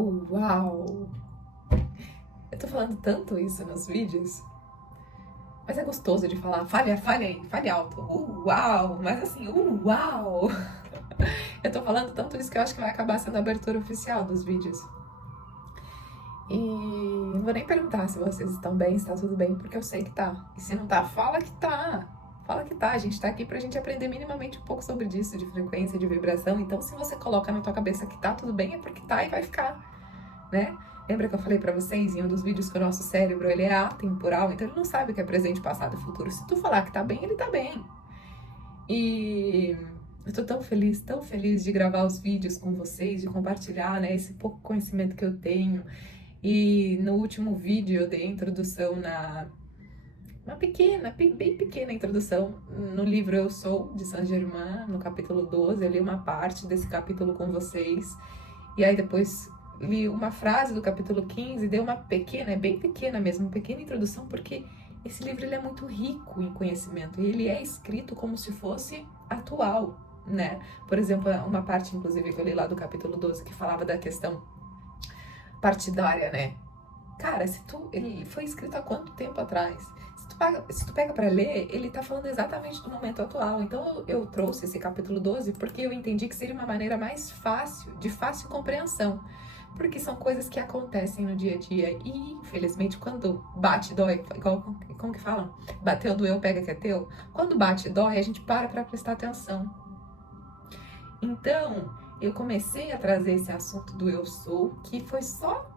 Uau! Eu tô falando tanto isso nos vídeos, mas é gostoso de falar. Fale aí, fale alto. Uau! Mas assim, uau! Eu tô falando tanto isso que eu acho que vai acabar sendo a abertura oficial dos vídeos. E não vou nem perguntar se vocês estão bem, se tá tudo bem, porque eu sei que tá. E se não tá, fala que tá. Fala que tá. A gente tá aqui pra gente aprender minimamente um pouco sobre disso, de frequência, de vibração. Então, se você coloca na tua cabeça que tá tudo bem, é porque tá e vai ficar, né? Lembra que eu falei pra vocês em um dos vídeos que o nosso cérebro, ele é atemporal, então ele não sabe o que é presente, passado e futuro. Se tu falar que tá bem, ele tá bem. E eu tô tão feliz de gravar os vídeos com vocês, de compartilhar, né, esse pouco conhecimento que eu tenho. E no último vídeo eu dei a introdução uma pequena, bem pequena introdução no livro Eu Sou, de Saint-Germain, no capítulo 12. Eu li uma parte desse capítulo com vocês. E aí depois li uma frase do capítulo 15, dei uma pequena, é bem pequena mesmo, uma pequena introdução, porque esse livro ele é muito rico em conhecimento e ele é escrito como se fosse atual, né? Por exemplo, uma parte, inclusive, que eu li lá do capítulo 12, que falava da questão partidária, né? Cara, ele foi escrito há quanto tempo atrás? Se tu pega para ler, ele tá falando exatamente do momento atual. Então eu trouxe esse capítulo 12 porque eu entendi que seria uma maneira mais fácil, de fácil compreensão. Porque são coisas que acontecem no dia a dia e, infelizmente, quando bate, dói, igual, como que falam? Bateu, doeu, pega que é teu. Quando bate, dói, a gente para prestar atenção. Então, eu comecei a trazer esse assunto do eu sou, que foi só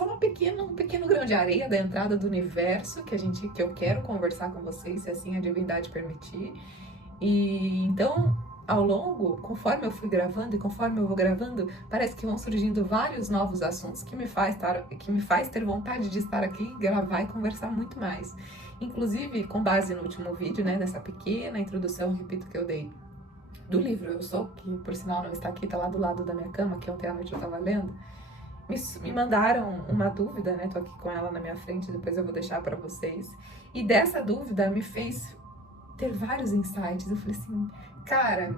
um pequeno grão de areia da entrada do universo que eu quero conversar com vocês, se assim a divindade permitir. E então, ao longo, conforme eu fui gravando e conforme eu vou gravando, parece que vão surgindo vários novos assuntos que me faz ter vontade de estar aqui, gravar e conversar muito mais. Inclusive, com base no último vídeo, né, nessa pequena introdução, repito, que eu dei do livro Eu Sou, que por sinal não está aqui, tá lá do lado da minha cama, que ontem à noite eu tava lendo. Me mandaram uma dúvida, né? Tô aqui com ela na minha frente, depois eu vou deixar para vocês. E dessa dúvida me fez ter vários insights. Eu falei assim, cara,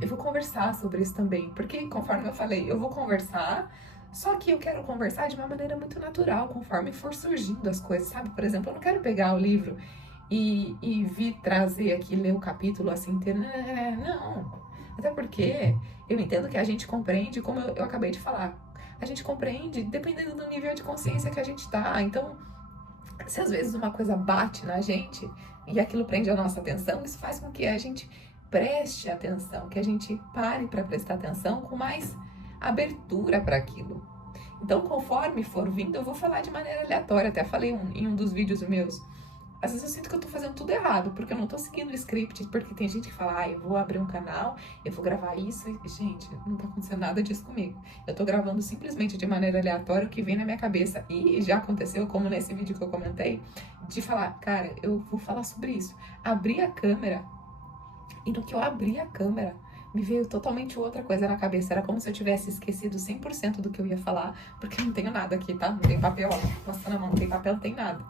eu vou conversar sobre isso também, porque conforme eu falei, eu vou conversar, só que eu quero conversar de uma maneira muito natural, conforme for surgindo as coisas, sabe? Por exemplo, eu não quero pegar o livro e vir trazer aqui, ler o capítulo assim inteiro. Não. Até porque eu entendo que a gente compreende, como eu acabei de falar, a gente compreende dependendo do nível de consciência que a gente tá. Então, se às vezes uma coisa bate na gente e aquilo prende a nossa atenção, isso faz com que a gente preste atenção, que a gente pare para prestar atenção com mais abertura para aquilo. Então, conforme for vindo, eu vou falar de maneira aleatória. Até falei em um dos vídeos meus. Às vezes eu sinto que eu tô fazendo tudo errado, porque eu não tô seguindo o script, porque tem gente que fala, eu vou abrir um canal, eu vou gravar isso, e, gente, não tá acontecendo nada disso comigo. Eu tô gravando simplesmente de maneira aleatória o que vem na minha cabeça, e já aconteceu, como nesse vídeo que eu comentei, de falar, cara, eu vou falar sobre isso. Abri a câmera, e no que eu abri a câmera, me veio totalmente outra coisa na cabeça. Era como se eu tivesse esquecido 100% do que eu ia falar, porque não tenho nada aqui, tá? Não tem papel, ó, passando a mão, não tem papel, não tem nada.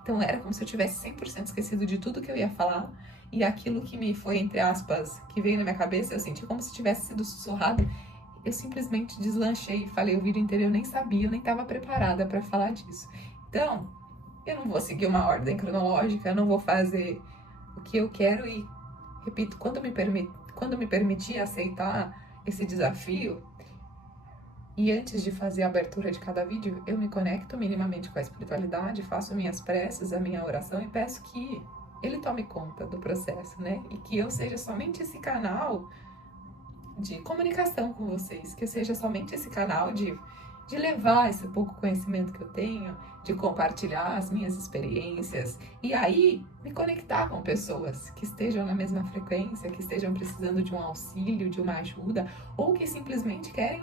Então era como se eu tivesse 100% esquecido de tudo que eu ia falar, e aquilo que me foi, entre aspas, que veio na minha cabeça, eu senti como se tivesse sido sussurrado. Eu simplesmente deslanchei e falei o vídeo inteiro, eu nem sabia, eu nem estava preparada para falar disso. Então, eu não vou seguir uma ordem cronológica, eu não vou fazer o que eu quero e, repito, quando me permitir aceitar esse desafio, e antes de fazer a abertura de cada vídeo, eu me conecto minimamente com a espiritualidade, faço minhas preces, a minha oração e peço que ele tome conta do processo, né? E que eu seja somente esse canal de comunicação com vocês, que eu seja somente esse canal de levar esse pouco conhecimento que eu tenho, de compartilhar as minhas experiências e aí me conectar com pessoas que estejam na mesma frequência, que estejam precisando de um auxílio, de uma ajuda, ou que simplesmente querem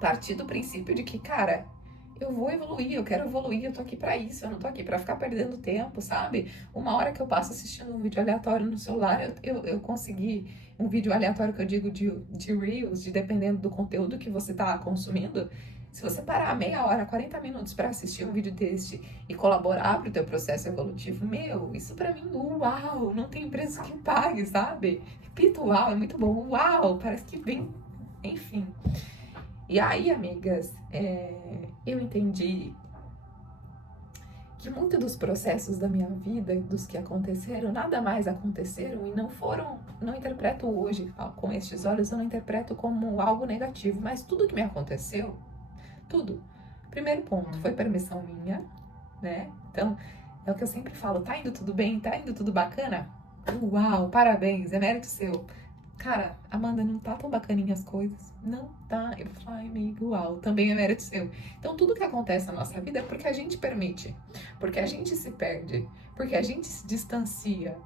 partir do princípio de que, cara, eu vou evoluir, eu quero evoluir, eu tô aqui pra isso, eu não tô aqui pra ficar perdendo tempo, sabe? Uma hora que eu passo assistindo um vídeo aleatório no celular, eu consegui um vídeo aleatório que eu digo de Reels, de dependendo do conteúdo que você tá consumindo. Se você parar meia hora, 40 minutos pra assistir um vídeo deste e colaborar pro teu processo evolutivo, meu, isso pra mim, uau, não tem preço que pague, sabe? Repito, uau, é muito bom, uau, parece que vem, enfim. E aí, amigas, eu entendi que muitos dos processos da minha vida, dos que aconteceram, nada mais aconteceram e não interpreto hoje, com estes olhos, eu não interpreto como algo negativo, mas tudo que me aconteceu, tudo. Primeiro ponto, foi permissão minha, né? Então, é o que eu sempre falo, tá indo tudo bem? Tá indo tudo bacana? Uau, parabéns, é mérito seu. Cara, Amanda, não tá tão bacaninha as coisas? Não tá. Eu falo, ai, amigo, uau, também é mérito seu. Então, tudo que acontece na nossa vida é porque a gente permite, porque a gente se perde, porque a gente se distancia.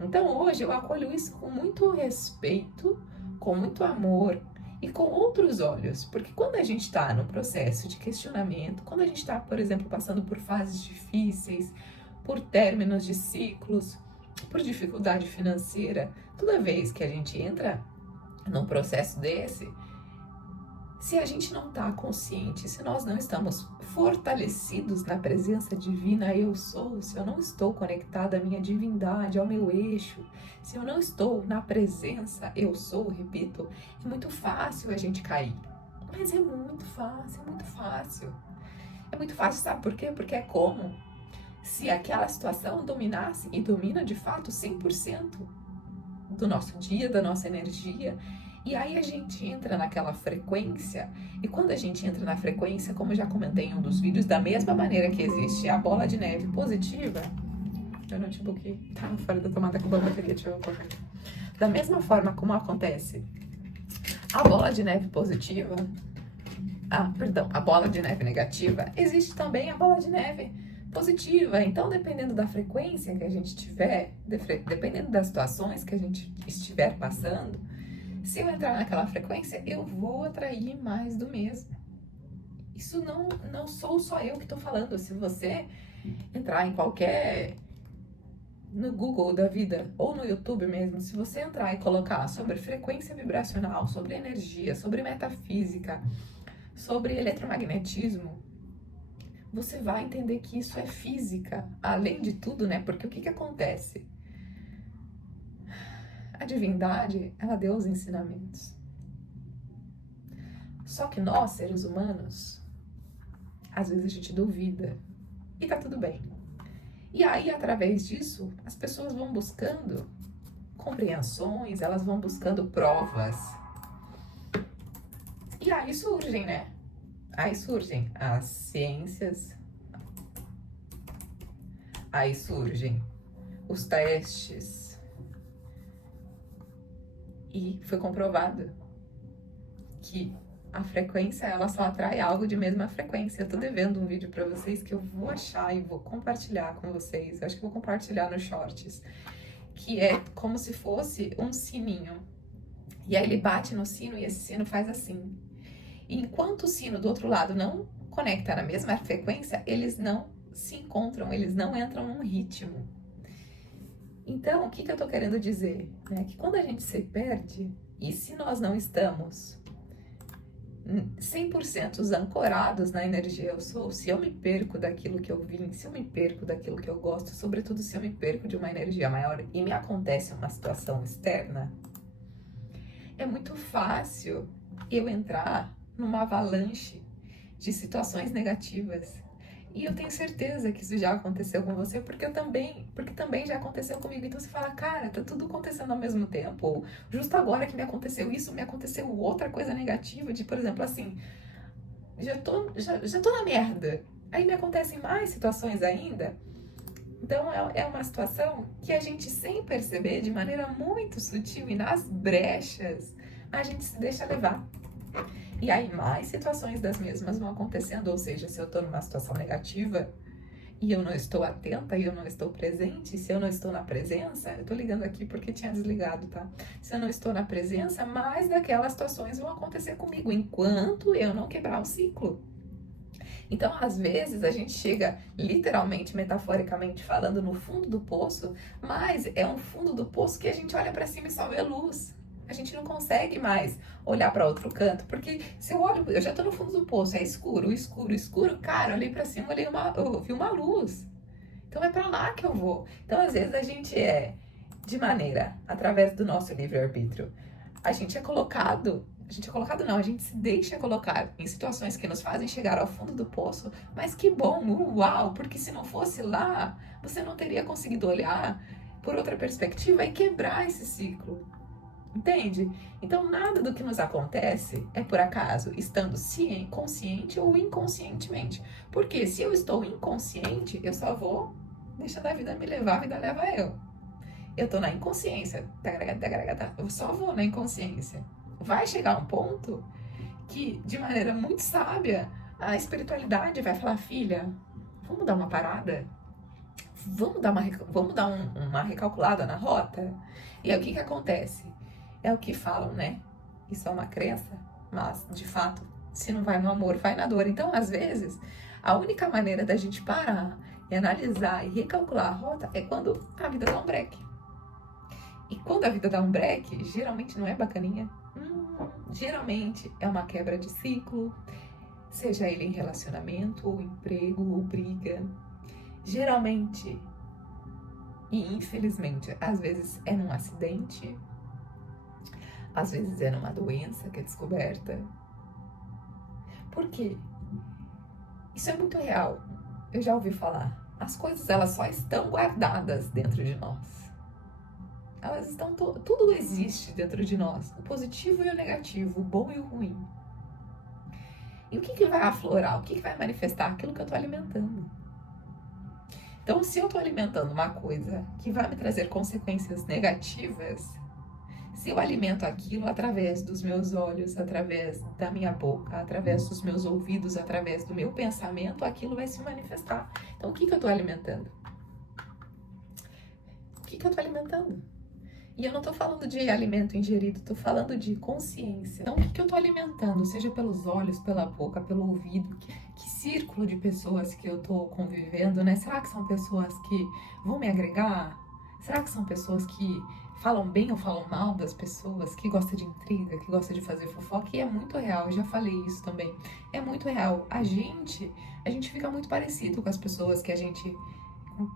Então, hoje eu acolho isso com muito respeito, com muito amor e com outros olhos, porque quando a gente está no processo de questionamento, quando a gente está, por exemplo, passando por fases difíceis, por términos de ciclos, por dificuldade financeira, toda vez que a gente entra num processo desse, se a gente não está consciente, se nós não estamos fortalecidos na presença divina eu sou, se eu não estou conectada à minha divindade, ao meu eixo, se eu não estou na presença eu sou, repito, é muito fácil a gente cair. Mas é muito fácil, é muito fácil. É muito fácil, sabe por quê? Porque é como se aquela situação dominasse, e domina de fato 100% do nosso dia, da nossa energia, e aí a gente entra naquela frequência, e quando a gente entra na frequência, como eu já comentei em um dos vídeos, da mesma maneira que existe a bola de neve positiva, meu notebook tá fora da tomada com a bateria, deixa eu colocar aqui. Da mesma forma como acontece a bola de neve positiva, a bola de neve negativa, existe também a bola de neve positiva. Então, dependendo da frequência que a gente tiver, dependendo das situações que a gente estiver passando, se eu entrar naquela frequência, eu vou atrair mais do mesmo. Isso não sou só eu que estou falando. Se você entrar em no Google da vida, ou no YouTube mesmo, se você entrar e colocar sobre frequência vibracional, sobre energia, sobre metafísica, sobre eletromagnetismo, você vai entender que isso é física, além de tudo, né? Porque o que acontece? A divindade, ela deu os ensinamentos. Só que nós, seres humanos, às vezes a gente duvida. E tá tudo bem. E aí, através disso, as pessoas vão buscando compreensões, elas vão buscando provas. E aí surgem, né? Aí surgem as ciências, aí surgem os testes, e foi comprovado que a frequência, ela só atrai algo de mesma frequência. Eu tô devendo um vídeo pra vocês que eu vou achar e vou compartilhar com vocês. Eu acho que vou compartilhar nos shorts, que é como se fosse um sininho. E aí ele bate no sino e esse sino faz assim. E enquanto o sino do outro lado não conecta na mesma frequência, eles não se encontram, eles não entram num ritmo. Então, o que eu tô querendo dizer? Né? Que quando a gente se perde, e se nós não estamos 100% ancorados na energia eu sou, se eu me perco daquilo que eu vim, se eu me perco daquilo que eu gosto, sobretudo se eu me perco de uma energia maior e me acontece uma situação externa, é muito fácil eu entrar numa avalanche de situações negativas. E eu tenho certeza que isso já aconteceu com você, porque também já aconteceu comigo. Então você fala, cara, tá tudo acontecendo ao mesmo tempo. Ou justo agora que me aconteceu isso, me aconteceu outra coisa negativa, de, por exemplo, assim, já tô na merda. Aí me acontecem mais situações ainda. Então é uma situação que a gente, sem perceber, de maneira muito sutil e nas brechas, a gente se deixa levar. E aí mais situações das mesmas vão acontecendo, ou seja, se eu tô numa situação negativa e eu não estou atenta e eu não estou presente, se eu não estou na presença, eu tô ligando aqui porque tinha desligado, tá? Se eu não estou na presença, mais daquelas situações vão acontecer comigo, enquanto eu não quebrar o ciclo. Então, às vezes, a gente chega, literalmente, metaforicamente falando, no fundo do poço, mas é um fundo do poço que a gente olha pra cima e só vê luz. A gente não consegue mais olhar para outro canto, porque se eu olho, eu já tô no fundo do poço, é escuro, escuro, escuro, cara, eu olhei para cima, eu vi uma luz. Então é para lá que eu vou. Então às vezes a gente de maneira, através do nosso livre-arbítrio, a gente é colocado A gente é colocado não, a gente se deixa colocar em situações que nos fazem chegar ao fundo do poço, mas que bom, uau, porque se não fosse lá, você não teria conseguido olhar por outra perspectiva e quebrar esse ciclo. Entende? Então, nada do que nos acontece é por acaso, estando consciente ou inconscientemente. Porque se eu estou inconsciente, eu só vou deixando a vida me levar, a vida leva eu. Eu tô na inconsciência, eu só vou na inconsciência. Vai chegar um ponto que, de maneira muito sábia, a espiritualidade vai falar: filha, vamos dar uma parada? Vamos dar uma recalculada na rota? E aí o que acontece? É o que falam, né? Isso é uma crença, mas, de fato, se não vai no amor, vai na dor. Então, às vezes, a única maneira da gente parar e analisar e recalcular a rota é quando a vida dá um break. E quando a vida dá um break, geralmente não é bacaninha. Geralmente é uma quebra de ciclo, seja ele em relacionamento, ou emprego, ou briga. Geralmente, e infelizmente, às vezes é num acidente, às vezes é numa doença que é descoberta. Por quê? Isso é muito real. Eu já ouvi falar. As coisas, elas só estão guardadas dentro de nós. Elas estão, tudo existe dentro de nós. O positivo e o negativo, o bom e o ruim. E o que vai aflorar? O que vai manifestar? Aquilo que eu estou alimentando. Então, se eu estou alimentando uma coisa que vai me trazer consequências negativas, se eu alimento aquilo através dos meus olhos, através da minha boca, através dos meus ouvidos, através do meu pensamento, aquilo vai se manifestar. Então, o que eu estou alimentando? O que eu estou alimentando? E eu não estou falando de alimento ingerido, estou falando de consciência. Então, o que eu estou alimentando? Seja pelos olhos, pela boca, pelo ouvido. Que círculo de pessoas que eu estou convivendo, né? Será que são pessoas que vão me agregar? Será que são pessoas que falam bem ou falam mal das pessoas, que gostam de intriga, que gostam de fazer fofoca? E é muito real, eu já falei isso também. É muito real. A gente fica muito parecido com as pessoas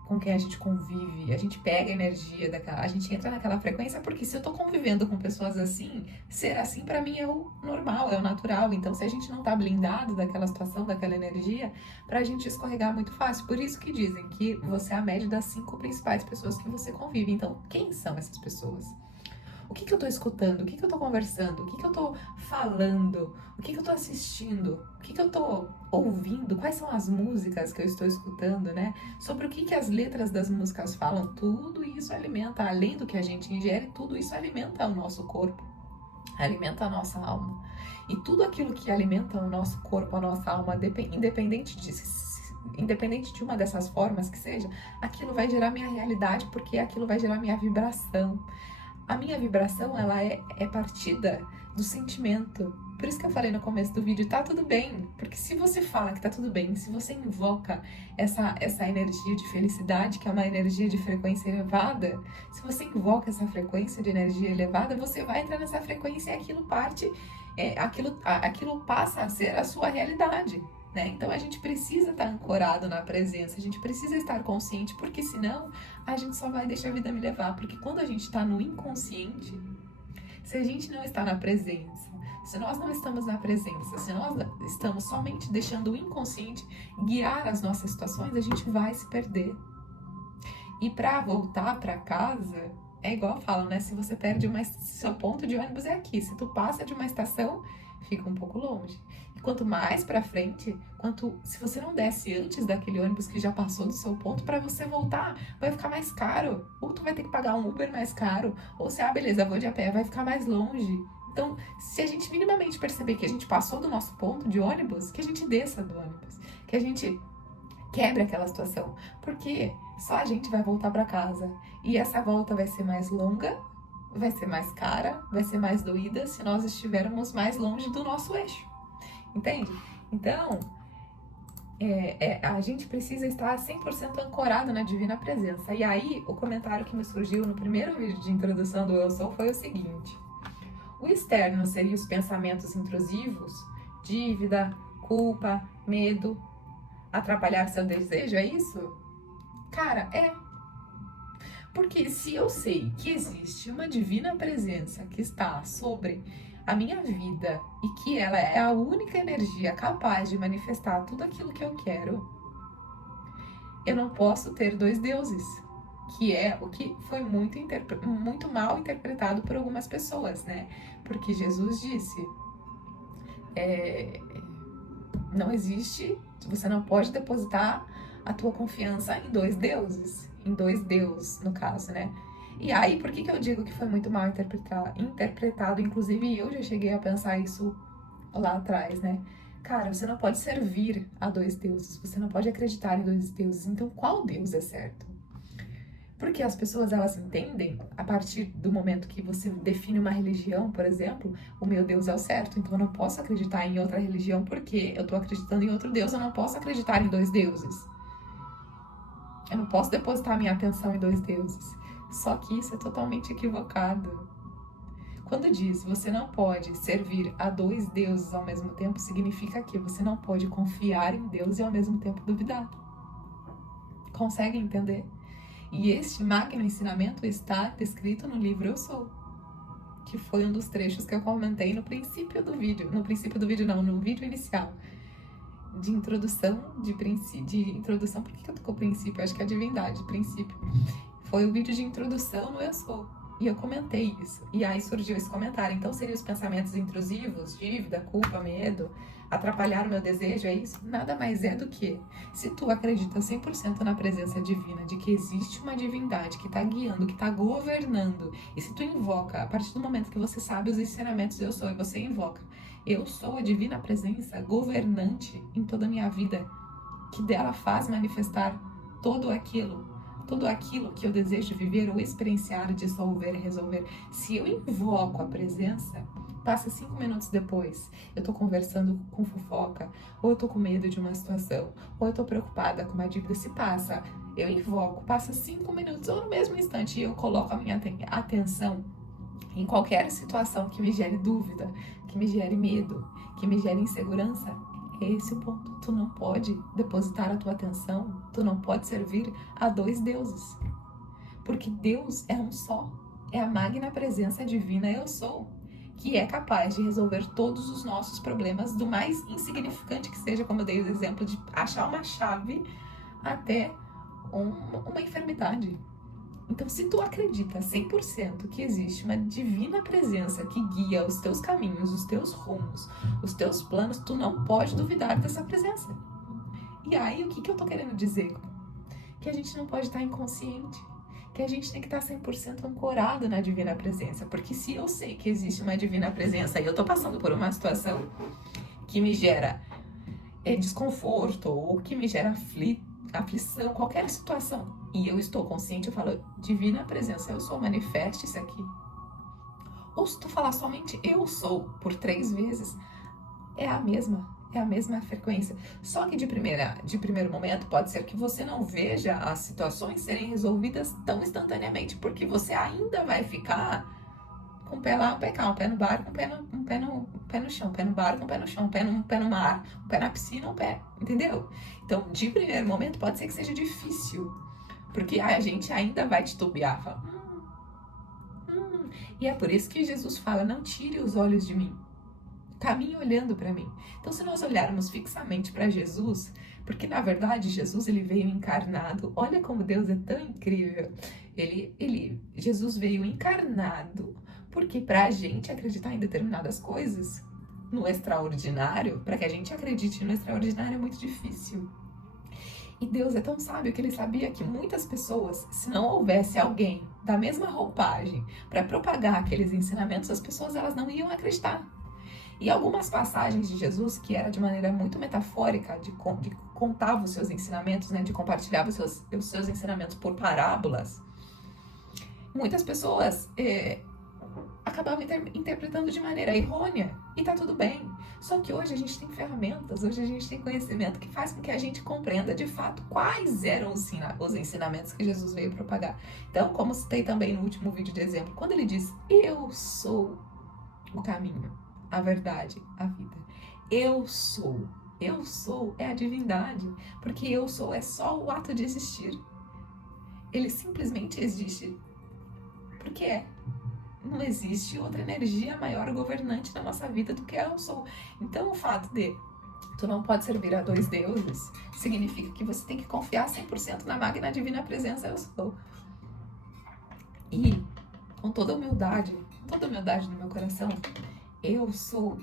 com quem a gente convive, a gente pega a energia daquela, a gente entra naquela frequência, porque se eu tô convivendo com pessoas assim, ser assim pra mim é o normal, é o natural. Então, se a gente não tá blindado daquela situação, daquela energia, pra gente escorregar é muito fácil. Por isso que dizem que você é a média das 5 principais pessoas que você convive. Então, quem são essas pessoas? O que eu tô escutando? O que eu tô conversando? O que eu tô falando? O que eu tô assistindo? O que eu tô ouvindo? Quais são as músicas que eu estou escutando, né? Sobre o que as letras das músicas falam? Tudo isso alimenta, além do que a gente ingere, tudo isso alimenta o nosso corpo, alimenta a nossa alma. E tudo aquilo que alimenta o nosso corpo, a nossa alma, independente de uma dessas formas que seja, aquilo vai gerar minha realidade, porque aquilo vai gerar minha vibração. A minha vibração, ela é partida do sentimento. Por isso que eu falei no começo do vídeo, tá tudo bem. Porque se você fala que tá tudo bem, se você invoca essa energia de felicidade, que é uma energia de frequência elevada, se você invoca essa frequência de energia elevada, você vai entrar nessa frequência e aquilo passa a ser a sua realidade. Né? Então a gente precisa estar ancorado na presença, a gente precisa estar consciente, porque senão a gente só vai deixar a vida me levar. Porque quando a gente está no inconsciente, se a gente não está na presença, se nós não estamos na presença, se nós estamos somente deixando o inconsciente guiar as nossas situações, a gente vai se perder. E para voltar para casa, é igual falam, né? Se você perde seu ponto de ônibus é aqui, se tu passa de uma estação, fica um pouco longe. E quanto mais pra frente, se você não desce antes daquele ônibus que já passou do seu ponto, pra você voltar, vai ficar mais caro. Ou tu vai ter que pagar um Uber mais caro, ou se, beleza, vou de a pé, vai ficar mais longe. Então, se a gente minimamente perceber que a gente passou do nosso ponto de ônibus, que a gente desça do ônibus, que a gente quebre aquela situação. Porque só a gente vai voltar pra casa. E essa volta vai ser mais longa, vai ser mais cara, vai ser mais doída se nós estivermos mais longe do nosso eixo. Entende? Então, a gente precisa estar 100% ancorado na divina presença. E aí, o comentário que me surgiu no primeiro vídeo de introdução do Eu Sou foi o seguinte: o externo seria os pensamentos intrusivos, dívida, culpa, medo, atrapalhar seu desejo, é isso? Cara, porque se eu sei que existe uma divina presença que está sobre a minha vida e que ela é a única energia capaz de manifestar tudo aquilo que eu quero, eu não posso ter dois deuses, que é o que foi muito mal interpretado por algumas pessoas, né? Porque Jesus disse, não existe, você não pode depositar a tua confiança em dois deuses, em dois deuses, no caso, né? E aí, por que eu digo que foi muito mal interpretado? Inclusive, eu já cheguei a pensar isso lá atrás, né? Cara, você não pode servir a dois deuses, você não pode acreditar em dois deuses, então qual Deus é certo? Porque as pessoas, elas entendem, a partir do momento que você define uma religião, por exemplo, o meu Deus é o certo, então eu não posso acreditar em outra religião porque eu tô acreditando em outro Deus, eu não posso acreditar em dois deuses. Eu não posso depositar minha atenção em dois deuses. Só que isso é totalmente equivocado. Quando diz você não pode servir a dois deuses ao mesmo tempo, significa que você não pode confiar em Deus e ao mesmo tempo duvidar. Consegue entender? E este magno ensinamento está descrito no livro Eu Sou, que foi um dos trechos que eu comentei no princípio do vídeo. No princípio do vídeo não, no vídeo inicial. De introdução, de introdução, por que eu tô com o princípio? Acho que é a divindade, princípio. Foi o vídeo de introdução no Eu Sou. E eu comentei isso. E aí surgiu esse comentário. Então seriam os pensamentos intrusivos, dívida, culpa, medo, atrapalhar o meu desejo, é isso? Nada mais é do que, se tu acredita 100% na presença divina, de que existe uma divindade que está guiando, que está governando, e se tu invoca, a partir do momento que você sabe os ensinamentos do Eu Sou, e você invoca, eu sou a divina presença governante em toda a minha vida, que dela faz manifestar tudo aquilo que eu desejo viver ou experienciar, dissolver e resolver. Se eu invoco a presença, passa 5 minutos depois, eu tô conversando com fofoca, ou eu tô com medo de uma situação, ou eu tô preocupada com uma dívida, se passa, eu invoco, passa 5 minutos, ou no mesmo instante, eu coloco a minha atenção em qualquer situação que me gere dúvida, que me gere medo, que me gere insegurança. É esse o ponto. Tu não pode depositar a tua atenção, tu não pode servir a dois deuses. Porque Deus é um só. É a magna presença divina Eu Sou, que é capaz de resolver todos os nossos problemas, do mais insignificante que seja, como eu dei o exemplo de achar uma chave, até uma enfermidade. Então, se tu acredita 100% que existe uma divina presença que guia os teus caminhos, os teus rumos, os teus planos, tu não pode duvidar dessa presença. E aí, o que eu tô querendo dizer? Que a gente não pode estar inconsciente, que a gente tem que estar 100% ancorado na divina presença, porque se eu sei que existe uma divina presença e eu tô passando por uma situação que me gera desconforto ou que me gera aflição, qualquer situação, e eu estou consciente, eu falo, divina presença, eu sou, manifeste-se aqui. Ou se tu falar somente eu sou por 3 vezes, é a mesma frequência. Só que de primeiro momento, pode ser que você não veja as situações serem resolvidas tão instantaneamente, porque você ainda vai ficar com o pé lá, um pé cá, um pé no barco, um pé no chão, um pé no barco, um pé no chão, um pé no mar, um pé na piscina, um pé, entendeu? Então, de primeiro momento, pode ser que seja difícil, porque a gente ainda vai titubear, fala, e é por isso que Jesus fala, não tire os olhos de mim, caminhe olhando para mim. Então, se nós olharmos fixamente para Jesus, porque na verdade Jesus ele veio encarnado, olha como Deus é tão incrível, Jesus veio encarnado, porque para a gente acreditar em determinadas coisas, no extraordinário, para que a gente acredite no extraordinário é muito difícil. E Deus é tão sábio que ele sabia que muitas pessoas, se não houvesse alguém da mesma roupagem para propagar aqueles ensinamentos, as pessoas elas não iam acreditar. E algumas passagens de Jesus, que era de maneira muito metafórica, de contava os seus ensinamentos, né, de compartilhar os seus ensinamentos por parábolas, muitas pessoas acabavam interpretando de maneira errônea, e tá tudo bem. Só que hoje a gente tem ferramentas, hoje a gente tem conhecimento que faz com que a gente compreenda de fato quais eram os ensinamentos que Jesus veio propagar. Então, como citei também no último vídeo de exemplo, quando ele diz, eu sou o caminho, a verdade, a vida. Eu sou é a divindade, porque eu sou é só o ato de existir. Ele simplesmente existe porque é. não existe outra energia maior governante na nossa vida do que eu sou. Então, o fato de tu não pode servir a dois deuses significa que você tem que confiar 100% na magna divina presença eu sou. E com toda humildade no meu coração, eu sou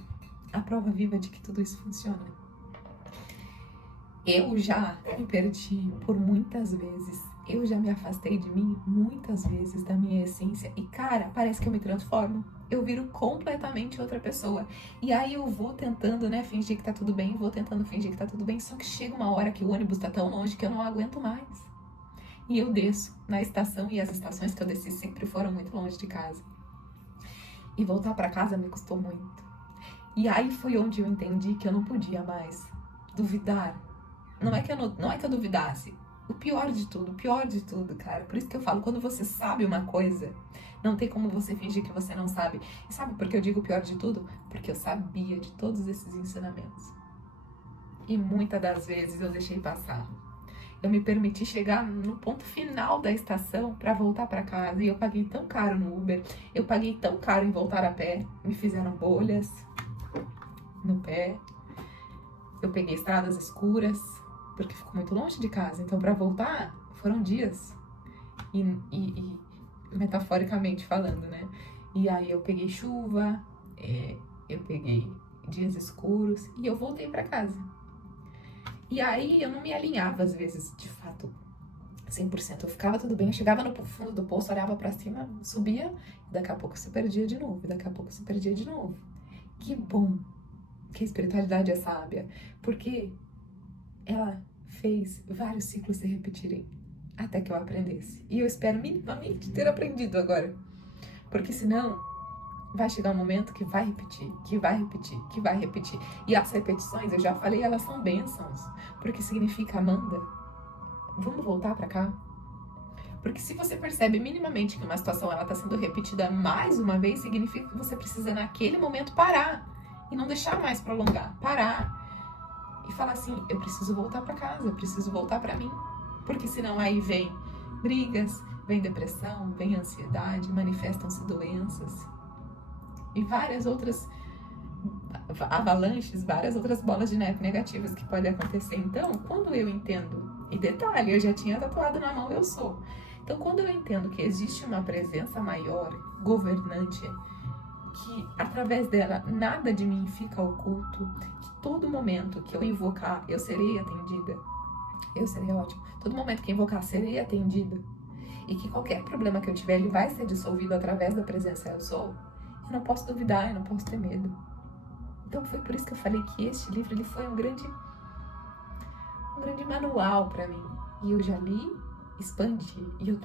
a prova viva de que tudo isso funciona. Eu já me perdi por muitas vezes. Eu já me afastei de mim muitas vezes, da minha essência. E, cara, parece que eu me transformo. Eu viro completamente outra pessoa. E aí eu vou tentando, né, fingir que tá tudo bem. Vou tentando fingir que tá tudo bem. Só que chega uma hora que o ônibus tá tão longe que eu não aguento mais. E eu desço na estação. E as estações que eu desci sempre foram muito longe de casa. E voltar pra casa me custou muito. E aí foi onde eu entendi que eu não podia mais duvidar. Não é que eu duvidasse. O pior de tudo, cara. Por isso que eu falo, quando você sabe uma coisa, não tem como você fingir que você não sabe. E sabe por que eu digo o pior de tudo? Porque eu sabia de todos esses ensinamentos. E muitas das vezes eu deixei passar. Eu me permiti chegar no ponto final da estação para voltar para casa. E eu paguei tão caro no Uber. Eu paguei tão caro em voltar a pé. Me fizeram bolhas no pé. Eu peguei estradas escuras, porque ficou muito longe de casa. Então, para voltar, foram dias. E metaforicamente falando, né? E aí eu peguei chuva, eu peguei dias escuros e eu voltei para casa. E aí eu não me alinhava, às vezes, de fato, 100%. Eu ficava tudo bem, eu chegava no fundo do poço, olhava para cima, subia, e daqui a pouco se perdia de novo, Que bom que a espiritualidade é sábia, porque ela fez vários ciclos se repetirem até que eu aprendesse. E eu espero minimamente ter aprendido agora, porque senão vai chegar um momento que vai repetir. E as repetições, eu já falei, elas são bênçãos, porque significa, Amanda, vamos voltar pra cá? Porque se você percebe minimamente que uma situação ela tá sendo repetida mais uma vez, significa que você precisa naquele momento parar e não deixar mais prolongar, parar e falar assim, eu preciso voltar pra casa, eu preciso voltar pra mim, porque senão aí vem brigas, vem depressão, vem ansiedade, manifestam-se doenças e várias outras avalanches, várias outras bolas de neve negativas que podem acontecer. Então, quando eu entendo, e detalhe, eu já tinha tatuado na mão, eu sou. Então, quando eu entendo que existe uma presença maior, governante, que através dela nada de mim fica oculto, que todo momento que eu invocar, eu serei atendida, eu serei ótimo, todo momento que eu invocar, serei atendida, e que qualquer problema que eu tiver, ele vai ser dissolvido através da presença eu sou, eu não posso duvidar, eu não posso ter medo. Então foi por isso que eu falei que este livro ele foi um grande manual para mim. E eu já li, expandi, e eu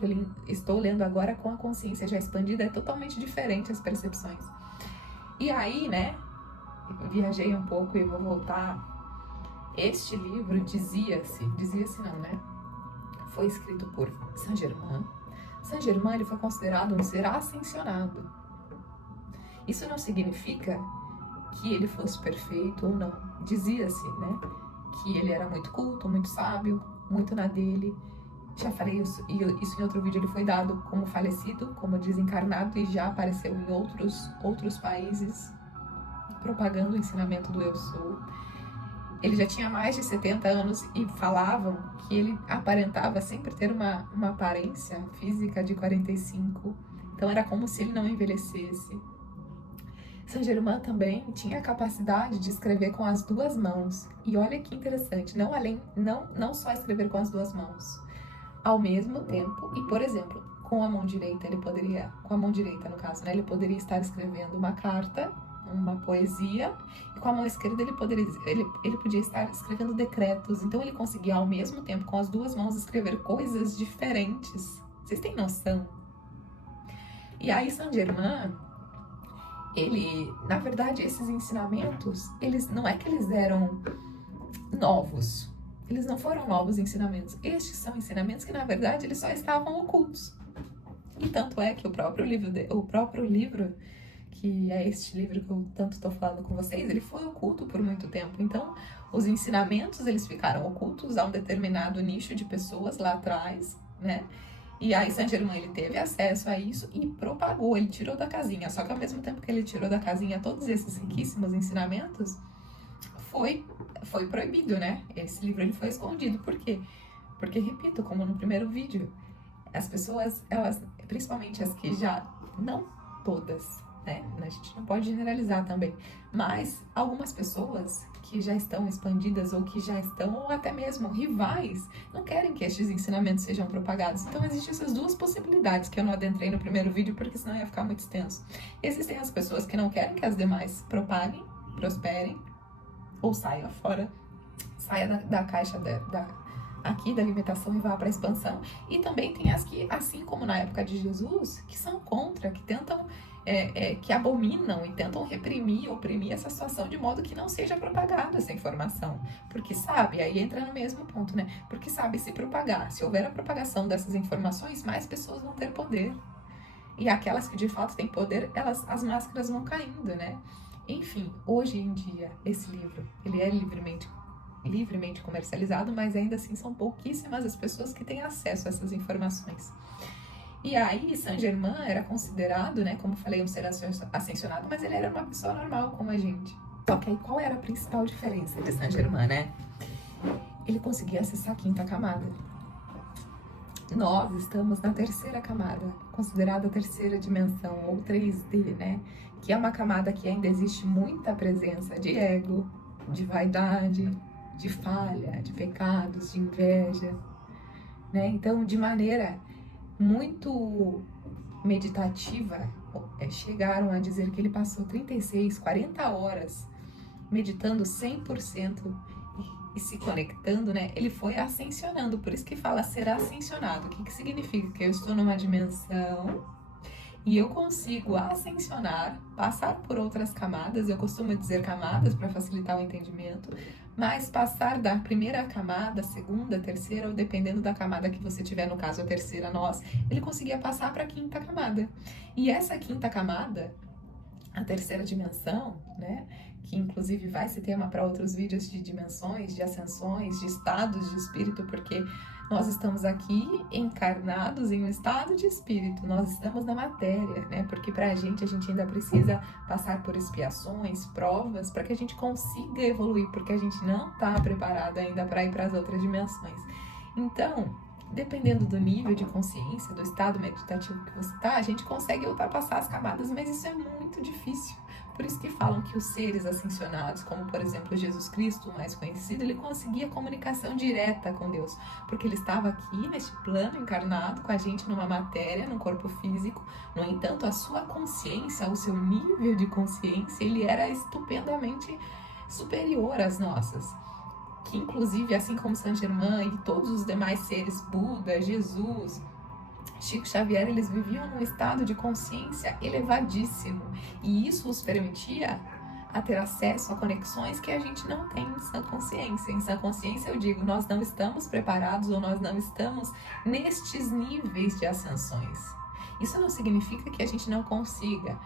estou lendo agora com a consciência já expandida, é totalmente diferente as percepções. E aí, né, viajei um pouco e vou voltar. Este livro dizia-se não, né, foi escrito por Saint Germain. Saint Germain, ele foi considerado um ser ascensionado. Isso não significa que ele fosse perfeito ou não. Dizia-se, né, que ele era muito culto, muito sábio, muito na dele. Já falei isso, e isso em outro vídeo. Ele foi dado como falecido, como desencarnado, e já apareceu em outros países propagando o ensinamento do Eu Sou. Ele já tinha mais de 70 anos e falavam que ele aparentava sempre ter uma aparência física de 45. Então era como se ele não envelhecesse. Saint Germain também tinha a capacidade de escrever com as duas mãos. E olha que interessante, não só escrever com as duas mãos, ao mesmo tempo. E, por exemplo, com a mão direita, no caso, né, ele poderia estar escrevendo uma carta, uma poesia, e com a mão esquerda ele podia estar escrevendo decretos. Então ele conseguia, ao mesmo tempo, com as duas mãos, escrever coisas diferentes. Vocês têm noção? E aí, Saint Germain, na verdade, esses ensinamentos, não é que eles eram novos. Eles não foram novos ensinamentos. Estes são ensinamentos que, na verdade, eles só estavam ocultos. E tanto é que o próprio livro, que é este livro que eu tanto estou falando com vocês, ele foi oculto por muito tempo. Então, os ensinamentos, eles ficaram ocultos a um determinado nicho de pessoas lá atrás, né? E aí Saint Germain, ele teve acesso a isso e propagou, ele tirou da casinha. Só que ao mesmo tempo que ele tirou da casinha todos esses riquíssimos ensinamentos, foi proibido, né? Esse livro ele foi escondido. Por quê? Porque, repito, como no primeiro vídeo, as pessoas, elas, principalmente as que já, não todas, né? A gente não pode generalizar também, mas algumas pessoas que já estão expandidas ou que já estão, ou até mesmo rivais, não querem que estes ensinamentos sejam propagados. Então, existem essas duas possibilidades que eu não adentrei no primeiro vídeo, porque senão ia ficar muito extenso. Existem as pessoas que não querem que as demais propaguem, prosperem, ou saia fora, saia da caixa aqui da limitação e vá para a expansão. E também tem as que, assim como na época de Jesus, que são contra, que tentam, que abominam e tentam reprimir, oprimir essa situação de modo que não seja propagada essa informação. Porque sabe, aí entra no mesmo ponto, né? Porque sabe, se propagar, se houver a propagação dessas informações, mais pessoas vão ter poder. E aquelas que de fato têm poder, as máscaras vão caindo, né? Enfim, hoje em dia, esse livro, ele é livremente comercializado, mas ainda assim são pouquíssimas as pessoas que têm acesso a essas informações. E aí, Saint Germain era considerado, né, como falei, um ser ascensionado, mas ele era uma pessoa normal como a gente. Só que aí, qual era a principal diferença de Saint Germain, né? Ele conseguia acessar a quinta camada. Nós estamos na terceira camada, considerada a terceira dimensão, ou 3D, né? Que é uma camada que ainda existe muita presença de ego, de vaidade, de falha, de pecados, de inveja, né? Então, de maneira muito meditativa, chegaram a dizer que ele passou 36, 40 horas meditando 100% e se conectando, né? Ele foi ascensionando, por isso que fala ser ascensionado. O que significa? Que eu estou numa dimensão e eu consigo ascensionar, passar por outras camadas. Eu costumo dizer camadas para facilitar o entendimento, mas passar da primeira camada, segunda, terceira, ou dependendo da camada que você tiver, no caso a terceira, nós, ele conseguia passar para a quinta camada. E essa quinta camada, a terceira dimensão, né, que inclusive vai ser tema para outros vídeos de dimensões, de ascensões, de estados de espírito, porque nós estamos aqui encarnados em um estado de espírito, nós estamos na matéria, né? Porque pra gente, a gente ainda precisa passar por expiações, provas, para que a gente consiga evoluir, porque a gente não está preparado ainda para ir para as outras dimensões. Então, dependendo do nível de consciência, do estado meditativo que você está, a gente consegue ultrapassar as camadas, mas isso é muito difícil. Por isso que falam que os seres ascensionados, como por exemplo Jesus Cristo, o mais conhecido, ele conseguia comunicação direta com Deus, porque ele estava aqui neste plano encarnado com a gente numa matéria, num corpo físico. No entanto, a sua consciência, o seu nível de consciência, ele era estupendamente superior às nossas. Que inclusive, assim como Saint Germain e todos os demais seres, Buda, Jesus, Chico Xavier, eles viviam num estado de consciência elevadíssimo, e isso os permitia a ter acesso a conexões que a gente não tem em sã consciência. Em sã consciência eu digo, nós não estamos preparados ou nós não estamos nestes níveis de ascensões. Isso não significa que a gente não consiga.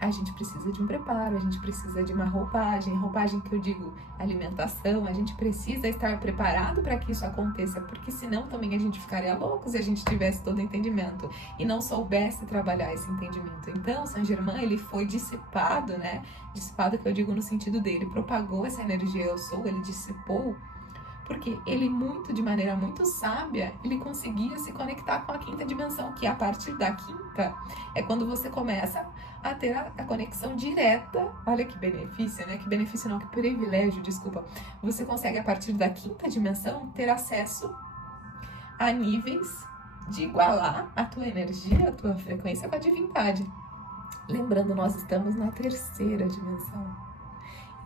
A gente precisa de um preparo, a gente precisa de uma roupagem que eu digo alimentação, a gente precisa estar preparado para que isso aconteça, porque senão também a gente ficaria louco se a gente tivesse todo o entendimento e não soubesse trabalhar esse entendimento. Então, Saint Germain, ele foi dissipado, né? Dissipado que eu digo no sentido dele, propagou essa energia eu sou, ele dissipou, porque ele de maneira muito sábia, ele conseguia se conectar com a quinta dimensão, que a partir da quinta é quando você começa a ter a conexão direta. Olha que benefício, né? Que benefício não, que privilégio, desculpa. Você consegue, a partir da quinta dimensão, ter acesso a níveis de igualar a tua energia, a tua frequência com a divindade. Lembrando, nós estamos na terceira dimensão.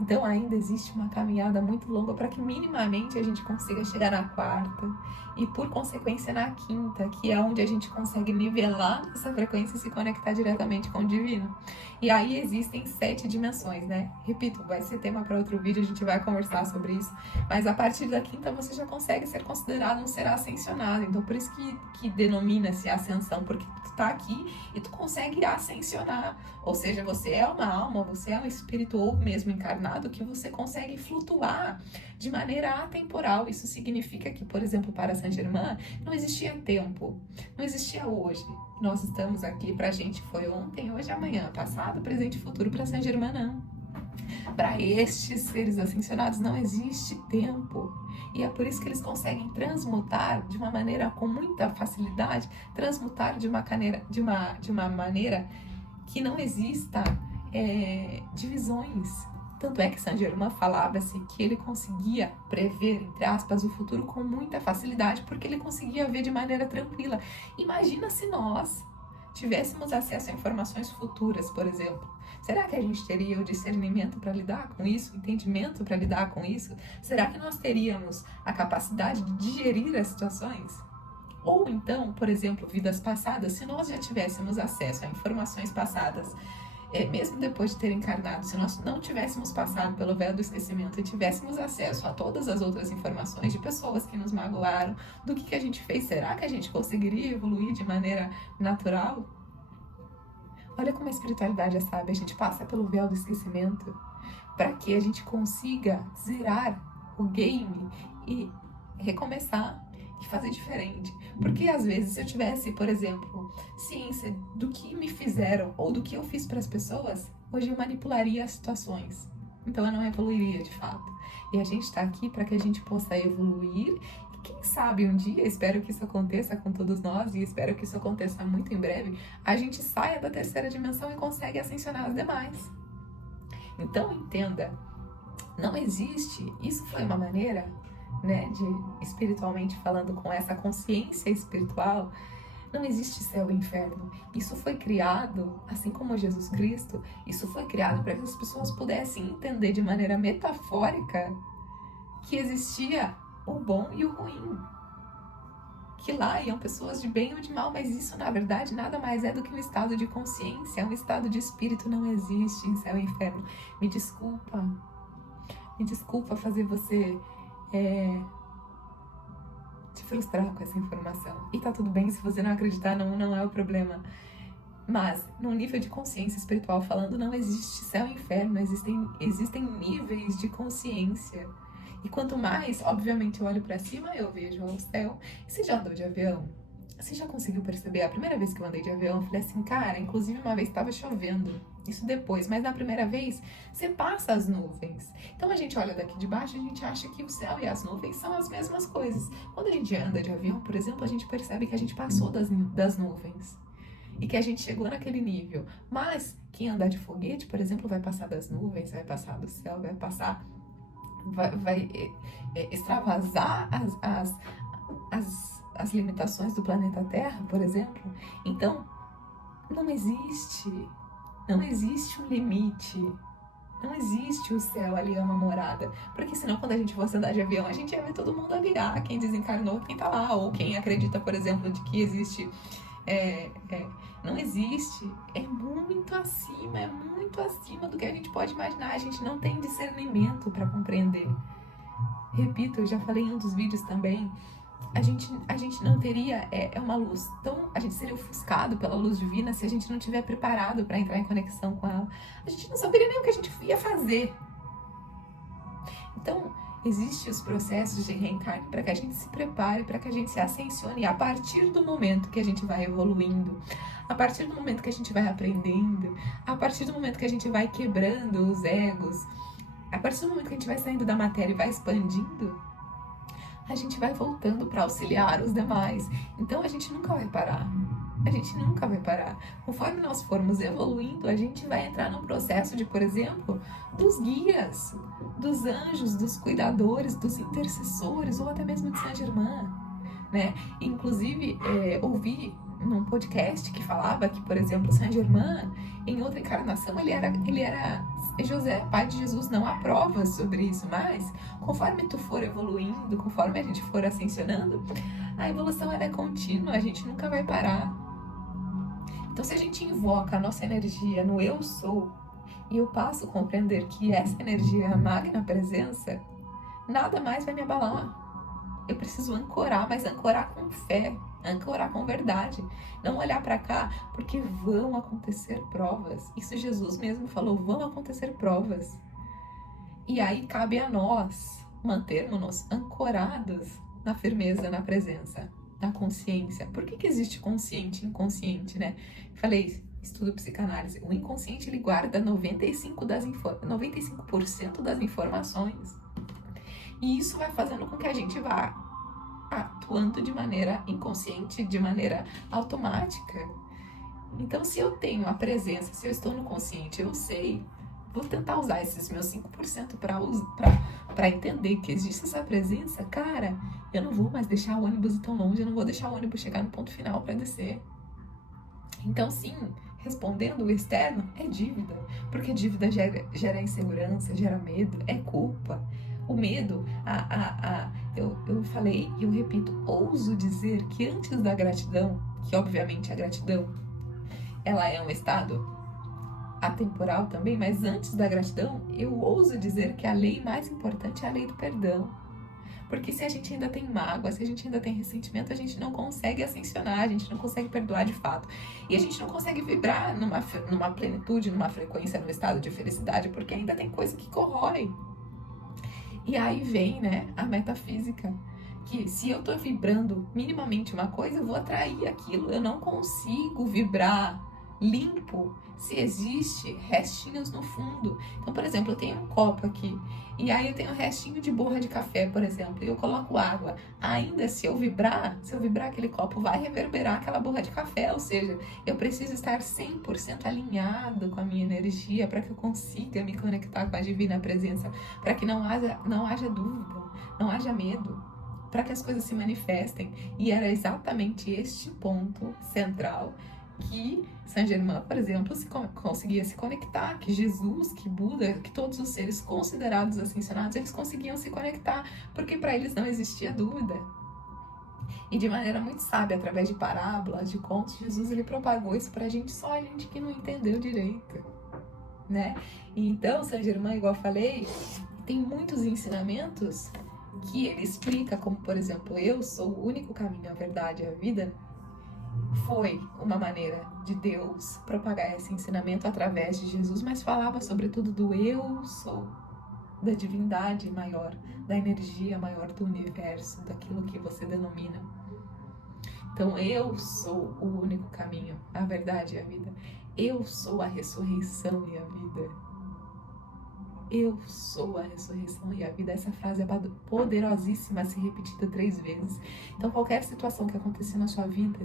Então ainda existe uma caminhada muito longa para que minimamente a gente consiga chegar na quarta e por consequência na quinta, que é onde a gente consegue nivelar essa frequência e se conectar diretamente com o divino. E aí existem 7 dimensões, né? Repito, vai ser tema para outro vídeo, a gente vai conversar sobre isso, mas a partir da quinta você já consegue ser considerado um ser ascensionado. Então por isso que denomina-se ascensão, porque tu tá aqui e tu consegue ascensionar, ou seja, você é uma alma, você é um espírito ou mesmo encarnado, mencionado que você consegue flutuar de maneira atemporal. Isso significa que, por exemplo, para Saint-Germain, não existia tempo, não existia hoje. Nós estamos aqui, para a gente foi ontem, hoje, amanhã, passado, presente e futuro. Para Saint-Germain, não. Para estes seres ascensionados não existe tempo. E é por isso que eles conseguem transmutar de uma maneira com muita facilidade, transmutar de uma maneira que não exista divisões. Tanto é que Saint-Germain falava-se que ele conseguia prever, entre aspas, o futuro com muita facilidade, porque ele conseguia ver de maneira tranquila. Imagina se nós tivéssemos acesso a informações futuras, por exemplo. Será que a gente teria o discernimento para lidar com isso, o entendimento para lidar com isso? Será que nós teríamos a capacidade de digerir as situações? Ou então, por exemplo, vidas passadas, se nós já tivéssemos acesso a informações passadas, mesmo depois de ter encarnado, se nós não tivéssemos passado pelo véu do esquecimento e tivéssemos acesso a todas as outras informações de pessoas que nos magoaram, do que a gente fez, será que a gente conseguiria evoluir de maneira natural? Olha como a espiritualidade é sábia, a gente passa pelo véu do esquecimento para que a gente consiga zerar o game e recomeçar e fazer diferente. Porque às vezes se eu tivesse, por exemplo, ciência do que me fizeram ou do que eu fiz para as pessoas, hoje eu manipularia as situações. Então eu não evoluiria de fato. E a gente está aqui para que a gente possa evoluir. Quem sabe um dia, espero que isso aconteça com todos nós e espero que isso aconteça muito em breve, a gente saia da terceira dimensão e consegue ascensionar as demais. Então entenda, não existe, isso foi uma maneira, né, de espiritualmente falando, com essa consciência espiritual, não existe céu e inferno. Isso foi criado, assim como Jesus Cristo, isso foi criado para que as pessoas pudessem entender de maneira metafórica que existia o bom e o ruim, que lá iam pessoas de bem ou de mal, mas isso na verdade nada mais é do que um estado de consciência, um estado de espírito. Não existe em céu e inferno. Me desculpa fazer você te frustrar com essa informação, e tá tudo bem se você não acreditar, não é o problema. Mas, num nível de consciência espiritual falando, não existe céu e inferno, existem níveis de consciência. E quanto mais, obviamente, eu olho pra cima, eu vejo o céu. E você já andou de avião? Você já conseguiu perceber? A primeira vez que eu andei de avião, eu falei assim, cara, inclusive uma vez estava chovendo. Isso depois, mas na primeira vez, você passa as nuvens. Então a gente olha daqui de baixo e a gente acha que o céu e as nuvens são as mesmas coisas. Quando a gente anda de avião, por exemplo, a gente percebe que a gente passou das nuvens. E que a gente chegou naquele nível. Mas quem andar de foguete, por exemplo, vai passar das nuvens, vai passar do céu, vai extravasar as limitações do planeta Terra, por exemplo. Então, não existe um limite. Não existe o céu ali é uma morada. Porque senão, quando a gente fosse andar de avião, a gente ia ver todo mundo aliar. Quem desencarnou, quem tá lá. Ou quem acredita, por exemplo, de que existe... não existe. É muito acima do que a gente pode imaginar. A gente não tem discernimento para compreender. Repito, eu já falei em um dos vídeos também, a gente não teria uma luz tão... A gente seria ofuscado pela luz divina se a gente não estiver preparado para entrar em conexão com ela. A gente não saberia nem o que a gente ia fazer. Então, existem os processos de reencarne para que a gente se prepare, para que a gente se ascensione. E a partir do momento que a gente vai evoluindo, a partir do momento que a gente vai aprendendo, a partir do momento que a gente vai quebrando os egos, a partir do momento que a gente vai saindo da matéria e vai expandindo, a gente vai voltando para auxiliar os demais. Então a gente nunca vai parar. A gente nunca vai parar. Conforme nós formos evoluindo, a gente vai entrar num processo de, por exemplo, dos guias, dos anjos, dos cuidadores, dos intercessores, ou até mesmo de Saint-Germain, né? Inclusive, ouvi num podcast que falava que, por exemplo, Saint-Germain, em outra encarnação, ele era José, pai de Jesus. Não há provas sobre isso, mas conforme tu for evoluindo, conforme a gente for ascensionando, a evolução ela é contínua, a gente nunca vai parar. Então, se a gente invoca a nossa energia no eu sou, e eu passo a compreender que essa energia é a magna presença, nada mais vai me abalar. Eu preciso ancorar, mas ancorar com fé, ancorar com verdade. Não olhar para cá, porque vão acontecer provas. Isso Jesus mesmo falou, vão acontecer provas. E aí cabe a nós mantermos-nos ancorados na firmeza, na presença, na consciência. Por que existe consciente e inconsciente, né? Falei, estudo psicanálise. O inconsciente, ele guarda 95% das informações. E isso vai fazendo com que a gente vá atuando de maneira inconsciente, de maneira automática. Então, se eu tenho a presença, se eu estou no consciente, eu sei, vou tentar usar esses meus 5% para entender que existe essa presença. Cara, eu não vou mais deixar o ônibus ir tão longe, eu não vou deixar o ônibus chegar no ponto final para descer. Então, sim, respondendo, o externo é dívida, porque dívida gera insegurança, gera medo, é culpa. O medo, eu falei e eu repito, ouso dizer que antes da gratidão, que obviamente a gratidão, ela é um estado atemporal também, mas antes da gratidão, eu ouso dizer que a lei mais importante é a lei do perdão. Porque se a gente ainda tem mágoa, se a gente ainda tem ressentimento, a gente não consegue ascensionar, a gente não consegue perdoar de fato. E a gente não consegue vibrar numa plenitude, numa frequência, num estado de felicidade, porque ainda tem coisa que corrói. E aí vem, né, a metafísica, que se eu tô vibrando minimamente uma coisa, eu vou atrair aquilo. Eu não consigo vibrar limpo se existe restinhos no fundo. Então, por exemplo, eu tenho um copo aqui, e aí eu tenho um restinho de borra de café, por exemplo, e eu coloco água. Ainda se eu vibrar aquele copo, vai reverberar aquela borra de café, ou seja, eu preciso estar 100% alinhado com a minha energia para que eu consiga me conectar com a divina presença, para que não haja dúvida, não haja medo, para que as coisas se manifestem. E era exatamente este ponto central que Saint Germain, por exemplo, conseguia se conectar, que Jesus, que Buda, que todos os seres considerados ascensionados, eles conseguiam se conectar, porque para eles não existia dúvida. E de maneira muito sábia, através de parábolas, de contos, Jesus ele propagou isso pra gente, só a gente que não entendeu direito, né? E então, Saint Germain, igual eu falei, tem muitos ensinamentos que ele explica, como por exemplo, eu sou o único caminho, a verdade e a vida. Foi uma maneira de Deus propagar esse ensinamento através de Jesus, mas falava sobretudo do eu sou, da divindade maior, da energia maior do universo, daquilo que você denomina. Então, eu sou o único caminho, a verdade e a vida. Eu sou a ressurreição e a vida. Eu sou a ressurreição e a vida. Essa frase é poderosíssima, se repetida 3 vezes. Então, qualquer situação que acontecer na sua vida,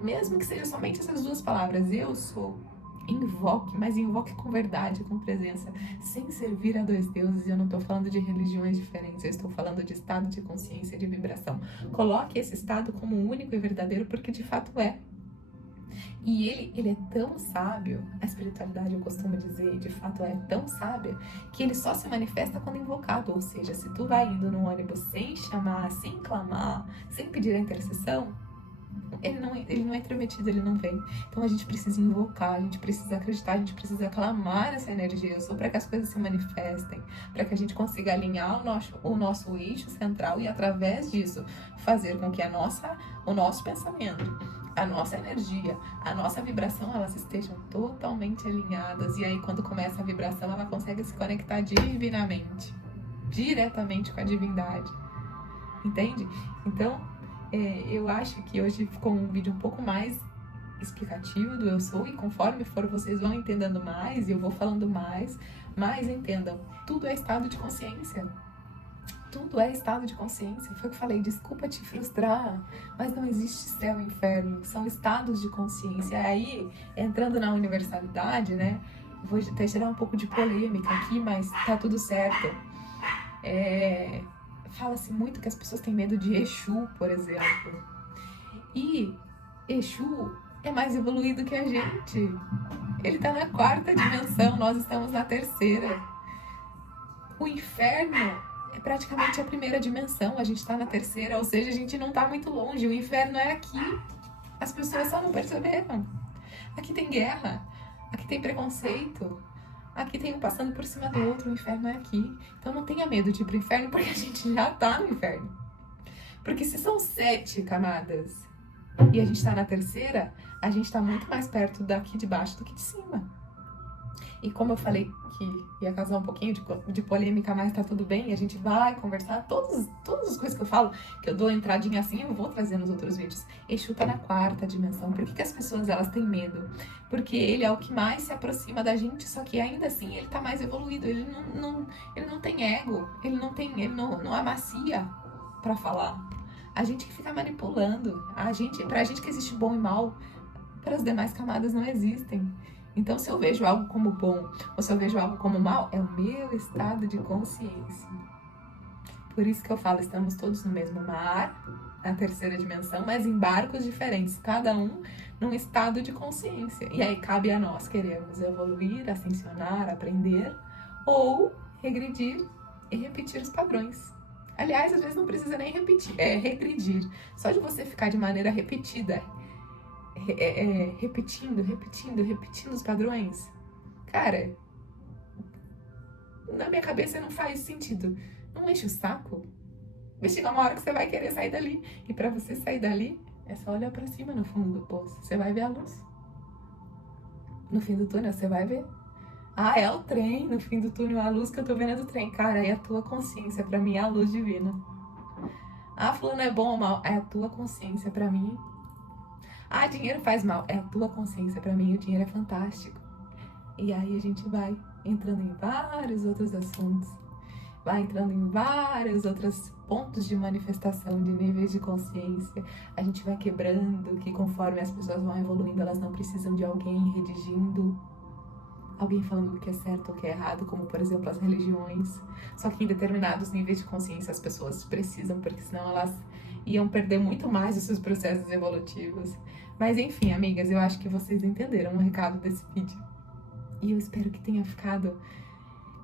mesmo que seja somente essas 2 palavras, eu sou, invoque, mas invoque com verdade, com presença, sem servir a 2 deuses. Eu não estou falando de religiões diferentes, eu estou falando de estado de consciência, de vibração. Coloque esse estado como único e verdadeiro, porque de fato é. E ele é tão sábio, a espiritualidade, eu costumo dizer, de fato é tão sábia, que ele só se manifesta quando invocado. Ou seja, se tu vai indo num ônibus sem chamar, sem clamar, sem pedir a intercessão, ele não é intrometido, ele não vem. Então a gente precisa invocar, a gente precisa acreditar, a gente precisa clamar essa energia. Eu sou para que as coisas se manifestem, para que a gente consiga alinhar o nosso eixo central e através disso fazer com que o nosso pensamento, a nossa energia, a nossa vibração, elas estejam totalmente alinhadas. E aí quando começa a vibração, ela consegue se conectar divinamente, diretamente com a divindade. Entende? Então, eu acho que hoje ficou um vídeo um pouco mais explicativo do eu sou, e conforme for vocês vão entendendo mais e eu vou falando mais, mas entendam, tudo é estado de consciência. Tudo é estado de consciência. Foi o que eu falei, desculpa te frustrar, mas não existe céu e inferno, são estados de consciência. Aí, entrando na universalidade, né, vou até gerar um pouco de polêmica aqui, mas tá tudo certo. Fala-se muito que as pessoas têm medo de Exu, por exemplo. E Exu é mais evoluído que a gente. Ele tá na 4ª dimensão, nós estamos na 3ª. O inferno é praticamente a 1ª dimensão, a gente tá na 3ª, ou seja, a gente não tá muito longe. O inferno é aqui. As pessoas só não perceberam. Aqui tem guerra, aqui tem preconceito, aqui tem um passando por cima do outro, o inferno é aqui. Então não tenha medo de ir pro inferno, porque a gente já tá no inferno. Porque se são 7 camadas e a gente tá na 3ª, a gente tá muito mais perto daqui de baixo do que de cima. E como eu falei que ia causar um pouquinho de polêmica, mas tá tudo bem, a gente vai conversar, todas as coisas que eu falo, que eu dou entradinha assim, eu vou trazer nos outros vídeos. Exu tá na 4ª dimensão. Por que as pessoas elas têm medo? Porque ele é o que mais se aproxima da gente, só que ainda assim ele tá mais evoluído, ele não tem ego, ele não amacia pra falar. A gente que fica manipulando, pra gente que existe bom e mal, para as demais camadas não existem. Então, se eu vejo algo como bom ou se eu vejo algo como mal, é o meu estado de consciência. Por isso que eu falo, estamos todos no mesmo mar, na 3ª dimensão, mas em barcos diferentes, cada um num estado de consciência. E aí cabe a nós, queremos evoluir, ascensionar, aprender, ou regredir e repetir os padrões. Aliás, às vezes não precisa nem repetir, é regredir. Só de você ficar de maneira repetida, repetindo os padrões, cara, na minha cabeça não faz sentido. Não enche o saco. Vai chegar uma hora que você vai querer sair dali. E pra você sair dali, é só olhar pra cima no fundo do poço. Você vai ver a luz. No fim do túnel, você vai ver. Ah, é o trem. No fim do túnel, a luz que eu tô vendo é do trem. Cara, é a tua consciência. Pra mim, é a luz divina. Ah, fulano é bom ou mal? É a tua consciência. Pra mim, ah, dinheiro faz mal. É a tua consciência. Pra mim, o dinheiro é fantástico. E aí a gente vai entrando em vários outros assuntos. Vai entrando em vários outros pontos de manifestação, de níveis de consciência. A gente vai quebrando que conforme as pessoas vão evoluindo, elas não precisam de alguém redigindo, alguém falando o que é certo ou o que é errado, como por exemplo as religiões. Só que em determinados níveis de consciência as pessoas precisam, porque senão elas iam perder muito mais os seus processos evolutivos. Mas enfim, amigas, eu acho que vocês entenderam o recado desse vídeo. E eu espero que tenha ficado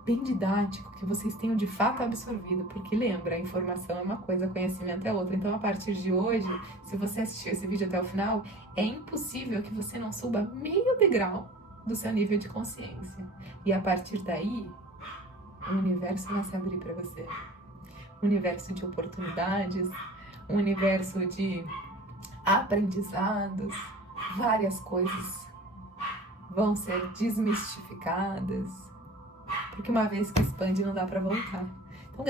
bem didático, que vocês tenham de fato absorvido, porque lembra, a informação é uma coisa, conhecimento é outra. Então, a partir de hoje, se você assistiu esse vídeo até o final, é impossível que você não suba meio degrau do seu nível de consciência. E a partir daí, o universo vai se abrir para você. Um universo de oportunidades, um universo de aprendizados, várias coisas vão ser desmistificadas, porque uma vez que expande não dá pra voltar. Então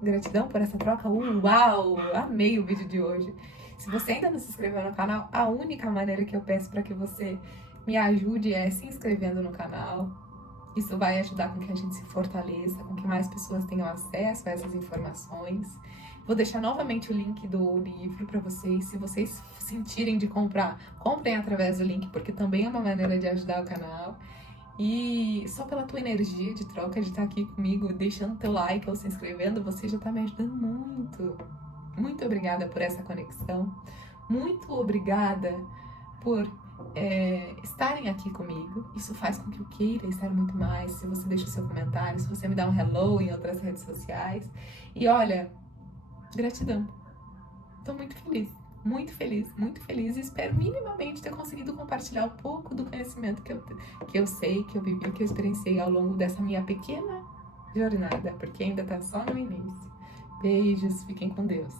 gratidão por essa troca. Uau, amei o vídeo de hoje. Se você ainda não se inscreveu no canal, a única maneira que eu peço para que você me ajude é se inscrevendo no canal. Isso vai ajudar com que a gente se fortaleça, com que mais pessoas tenham acesso a essas informações. Vou deixar novamente o link do livro para vocês. Se vocês sentirem de comprar, comprem através do link, porque também é uma maneira de ajudar o canal. E só pela tua energia de troca, de estar aqui comigo, deixando teu like ou se inscrevendo, você já está me ajudando muito. Muito obrigada por essa conexão. Muito obrigada por estarem aqui comigo. Isso faz com que eu queira estar muito mais. Se você deixa o seu comentário, se você me dá um hello em outras redes sociais. E olha, gratidão. Estou muito feliz. Muito feliz e espero minimamente ter conseguido compartilhar um pouco do conhecimento que eu sei, que eu vivi, que eu experienciei ao longo dessa minha pequena jornada, porque ainda tá só no início. Beijos, fiquem com Deus.